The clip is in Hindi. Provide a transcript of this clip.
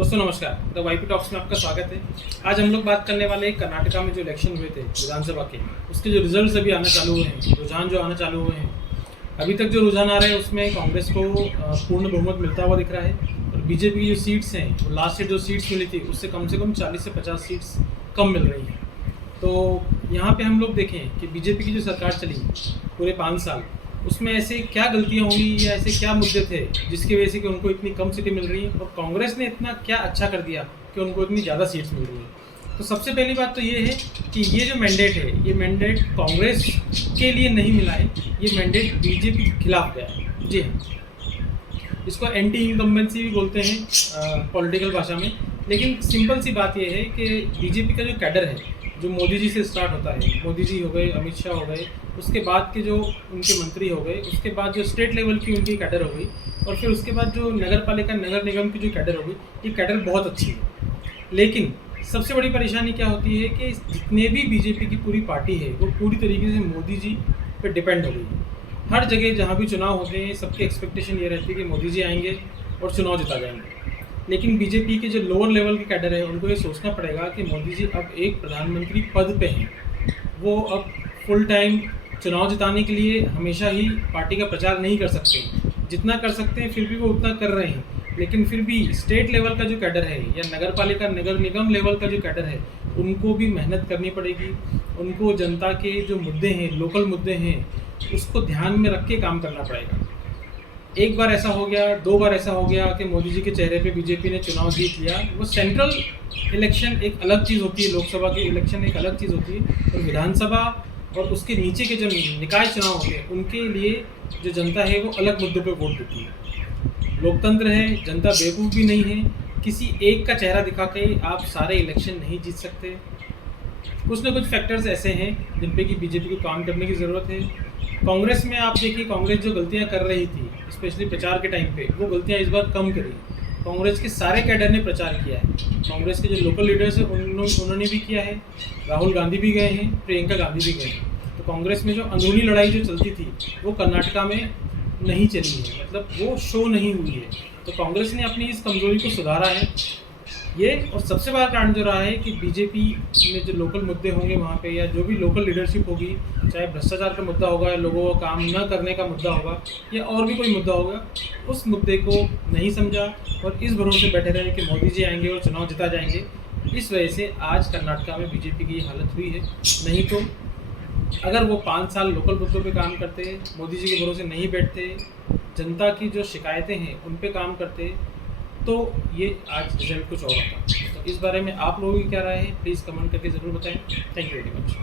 दोस्तों नमस्कार। द वाईपी टॉक्स में आपका स्वागत है। आज हम लोग बात करने वाले हैं कर्नाटका में जो इलेक्शन हुए थे विधानसभा के, उसके जो रिजल्ट्स अभी आना चालू हुए हैं, रुझान जो आना चालू हुए हैं। अभी तक जो रुझान आ रहे हैं उसमें कांग्रेस को पूर्ण बहुमत मिलता हुआ दिख रहा है और बीजेपी की जो सीट्स हैं, वो लास्ट ईयर जो सीट्स मिली थी उससे कम 40 से 50 सीट्स कम मिल रही हैं। तो यहाँ पे हम लोग देखें कि बीजेपी की जो सरकार चली पूरे 5 साल, उसमें ऐसे क्या गलतियाँ होंगी या ऐसे क्या मुद्दे थे जिसकी वजह से कि उनको इतनी कम सीटें मिल रही हैं और कांग्रेस ने इतना क्या अच्छा कर दिया कि उनको इतनी ज़्यादा सीट्स मिल रही हैं। तो सबसे पहली बात तो ये है कि ये जो मैंडेट है, ये मैंडेट कांग्रेस के लिए नहीं मिला है, ये मैंडेट बीजेपी के खिलाफ गया है। जी हाँ, इसको एंटी इनकम्बेंसी भी बोलते हैं पॉलिटिकल भाषा में। लेकिन सिंपल सी बात यह है कि बीजेपी का जो कैडर है, जो मोदी जी से स्टार्ट होता है, मोदी जी हो गए, अमित शाह हो गए, उसके बाद के जो उनके मंत्री हो गए, उसके बाद जो स्टेट लेवल की उनकी कैडर हो गई और फिर उसके बाद जो नगर पालिका नगर निगम की जो कैडर हो गई, ये कैडर बहुत अच्छी है। लेकिन सबसे बड़ी परेशानी क्या होती है कि जितने भी बीजेपी की पूरी पार्टी है वो पूरी तरीके से मोदी जी पर डिपेंड हो गई है। हर जगह जहाँ भी चुनाव होते हैं सबकी एक्सपेक्टेशन ये रहती है कि मोदी जी आएंगे और चुनाव जिता जाएंगे। लेकिन बीजेपी के जो लोअर लेवल के कैडर है उनको ये सोचना पड़ेगा कि मोदी जी अब एक प्रधानमंत्री पद पे हैं, वो अब फुल टाइम चुनाव जिताने के लिए हमेशा ही पार्टी का प्रचार नहीं कर सकते। जितना कर सकते हैं फिर भी वो उतना कर रहे हैं, लेकिन फिर भी स्टेट लेवल का जो कैडर है या नगर पालिका नगर निगम लेवल का जो कैडर है उनको भी मेहनत करनी पड़ेगी। उनको जनता के जो मुद्दे हैं, लोकल मुद्दे हैं, उसको ध्यान में रख के काम करना पड़ेगा। एक बार ऐसा हो गया, 2 बार ऐसा हो गया कि मोदी जी के चेहरे पे बीजेपी ने चुनाव जीत लिया। वो सेंट्रल इलेक्शन एक अलग चीज़ होती है, लोकसभा की इलेक्शन एक अलग चीज़ होती है और विधानसभा और उसके नीचे के जो निकाय चुनाव होते हैं उनके लिए जो जनता है वो अलग मुद्दों पे वोट देती है। लोकतंत्र है, जनता बेवकूफ़ भी नहीं है। किसी एक का चेहरा दिखा के आप सारे इलेक्शन नहीं जीत सकते। कुछ ना कुछ फैक्टर्स ऐसे हैं जिन पे कि बीजेपी को काम करने की ज़रूरत है। कांग्रेस में आप देखिए, कांग्रेस जो गलतियां कर रही थी स्पेशली प्रचार के टाइम पे, वो गलतियां इस बार कम करी। कांग्रेस के सारे कैडर ने प्रचार किया है, कांग्रेस के जो लोकल लीडर्स हैं उन्होंने भी किया है, राहुल गांधी भी गए हैं, प्रियंका गांधी भी गए हैं। तो कांग्रेस में जो अंदरूनी लड़ाई जो चलती थी वो कर्नाटका में नहीं चली है, मतलब वो शो नहीं हुई है। तो कांग्रेस ने अपनी इस कमजोरी को सुधारा है ये। और सबसे बड़ा कारण जो रहा है कि बीजेपी में जो लोकल मुद्दे होंगे वहाँ पे, या जो भी लोकल लीडरशिप होगी, चाहे भ्रष्टाचार का मुद्दा होगा या लोगों को काम न करने का मुद्दा होगा या और भी कोई मुद्दा होगा, उस मुद्दे को नहीं समझा और इस भरोसे बैठे रहे कि मोदी जी आएंगे और चुनाव जिता जाएंगे। इस वजह से आज कर्नाटका में बीजेपी की ये हालत हुई है। नहीं तो अगर वो 5 साल लोकल मुद्दों पे काम करते, मोदी जी के भरोसे नहीं बैठते, जनता की जो शिकायतें हैं उन पे काम करते, तो ये आज रिजल्ट कुछ और होता। तो इस बारे में आप लोगों की क्या राय है, प्लीज़ कमेंट करके ज़रूर बताएं। Thank you very much.